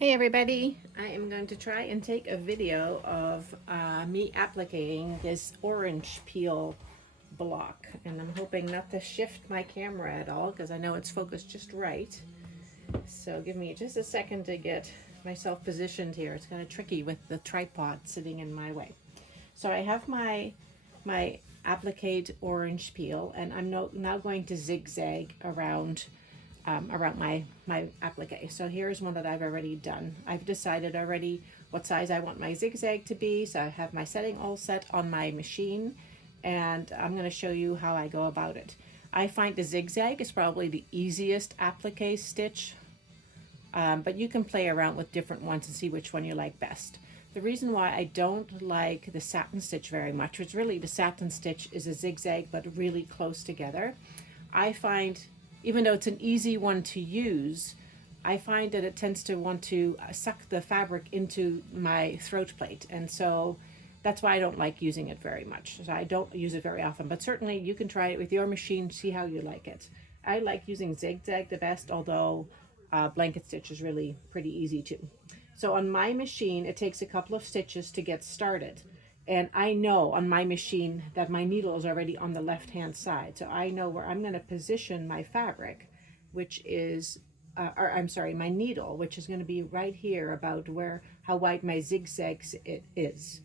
Hey everybody, I am going to try and take a video of me appliquing this orange peel block, and I'm hoping not to shift my camera at all because I know it's focused just right. So give me just a second to get myself positioned here. It's kind of tricky with the tripod sitting in my way. So I have my appliqued orange peel, and I'm now going to zigzag around my applique. So here's one that I've already done. I've decided already what size I want my zigzag to be. So I have my setting all set on my machine, and I'm going to show you how I go about it. I find the zigzag is probably the easiest applique stitch, but you can play around with different ones and see which one you like best. The reason why I don't like the satin stitch very much is really the satin stitch is a zigzag but really close together. I find, even though it's an easy one to use, I find that it tends to want to suck the fabric into my throat plate. And so that's why I don't like using it very much. So I don't use it very often, but certainly you can try it with your machine, see how you like it. I like using zigzag the best, although blanket stitch is really pretty easy too. So on my machine, it takes a couple of stitches to get started. And I know on my machine that my needle is already on the left hand side. So I know where I'm going to position my fabric, which is, or I'm sorry, my needle, which is going to be right here about where, how wide my zigzags is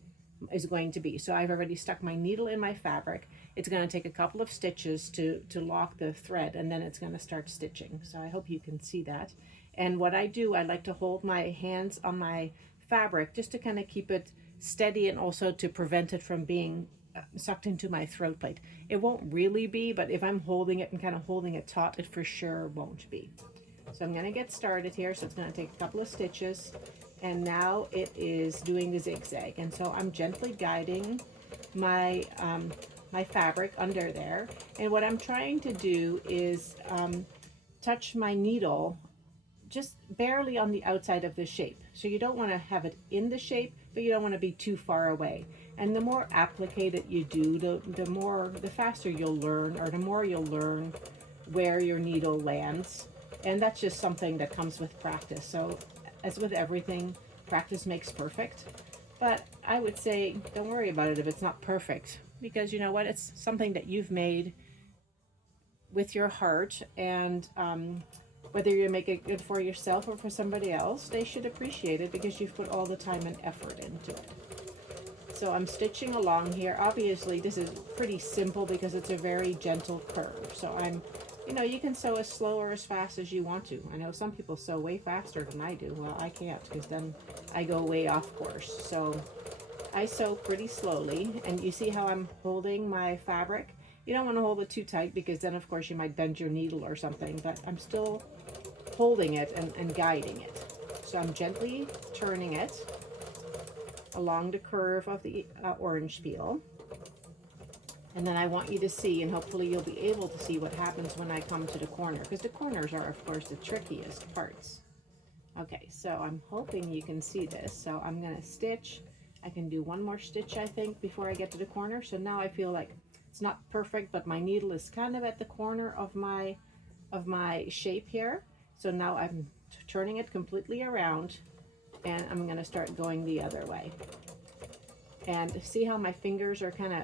going to be. So I've already stuck my needle in my fabric. It's going to take a couple of stitches to lock the thread, and then it's going to start stitching. So I hope you can see that. And what I do, I like to hold my hands on my fabric just to kind of keep it steady and also to prevent it from being sucked into my throat plate. It won't really be, but if I'm holding it and kind of holding it taut, it for sure won't be. So I'm going to get started here. So it's going to take a couple of stitches, and now it is doing the zigzag. And so I'm gently guiding my my fabric under there. And what I'm trying to do is touch my needle just barely on the outside of the shape. So you don't want to have it in the shape, but you don't want to be too far away. And the more applique that you do, the faster you'll learn, or the more you'll learn where your needle lands. And that's just something that comes with practice. So as with everything, practice makes perfect. But I would say don't worry about it if it's not perfect, because you know what? It's something that you've made with your heart, and whether you make it good for yourself or for somebody else, they should appreciate it because you've put all the time and effort into it. So I'm stitching along here. Obviously, this is pretty simple because it's a very gentle curve. So I'm, you can sew as slow or as fast as you want to. I know some people sew way faster than I do. Well, I can't because then I go way off course. So I sew pretty slowly, and you see how I'm holding my fabric. You don't want to hold it too tight because then of course you might bend your needle or something, but I'm still holding it and guiding it. So I'm gently turning it along the curve of the orange peel. And then I want you to see, and hopefully you'll be able to see what happens when I come to the corner, because the corners are of course the trickiest parts. Okay, so I'm hoping you can see this. So I'm going to stitch. I can do one more stitch, I think, before I get to the corner. So now I feel like it's not perfect, but my needle is kind of at the corner of my shape here. So now I'm turning it completely around, and I'm going to start going the other way. And see how my fingers are kind of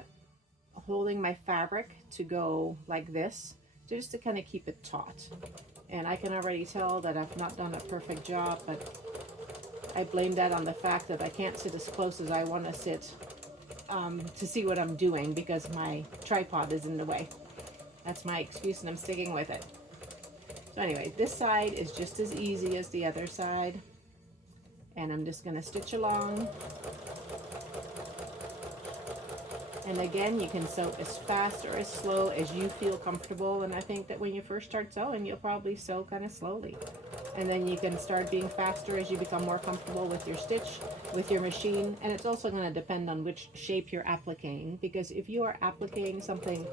holding my fabric to go like this, just to kind of keep it taut. And I can already tell that I've not done a perfect job, but I blame that on the fact that I can't sit as close as I want to sit to see what I'm doing because my tripod is in the way. That's my excuse, and I'm sticking with it. So anyway, this side is just as easy as the other side, and I'm just going to stitch along. And again, you can sew as fast or as slow as you feel comfortable. And I think that when you first start sewing, you'll probably sew kind of slowly. And then you can start being faster as you become more comfortable with your stitch, with your machine. And it's also going to depend on which shape you're appliquing, because if you are appliquing something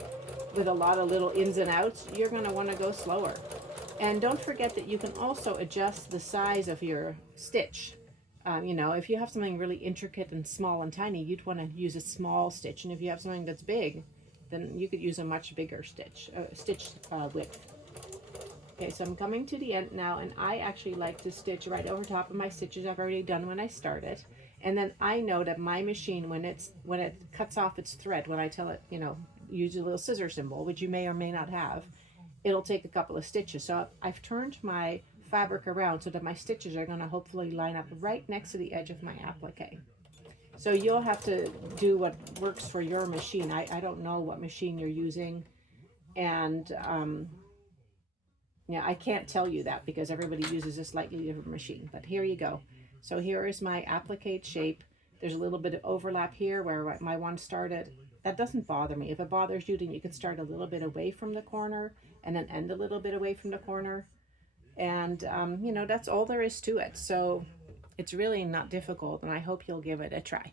with a lot of little ins and outs, you're going to want to go slower. And don't forget that you can also adjust the size of your stitch. If you have something really intricate and small and tiny, you'd want to use a small stitch. And if you have something that's big, then you could use a much bigger stitch width. Okay, so I'm coming to the end now, and I actually like to stitch right over top of my stitches I've already done when I started. And then I know that my machine, when it cuts off its thread, when I tell it, you know, use a little scissor symbol, which you may or may not have, it'll take a couple of stitches. So I've turned my fabric around so that my stitches are going to hopefully line up right next to the edge of my applique. So you'll have to do what works for your machine. I don't know what machine you're using, and yeah, I can't tell you that because everybody uses a slightly different machine. But here you go. So here is my applique shape. There's a little bit of overlap here where my one started. That doesn't bother me. If it bothers you, then you could start a little bit away from the corner and then end a little bit away from the corner. And, you know, that's all there is to it. So it's really not difficult, and I hope you'll give it a try.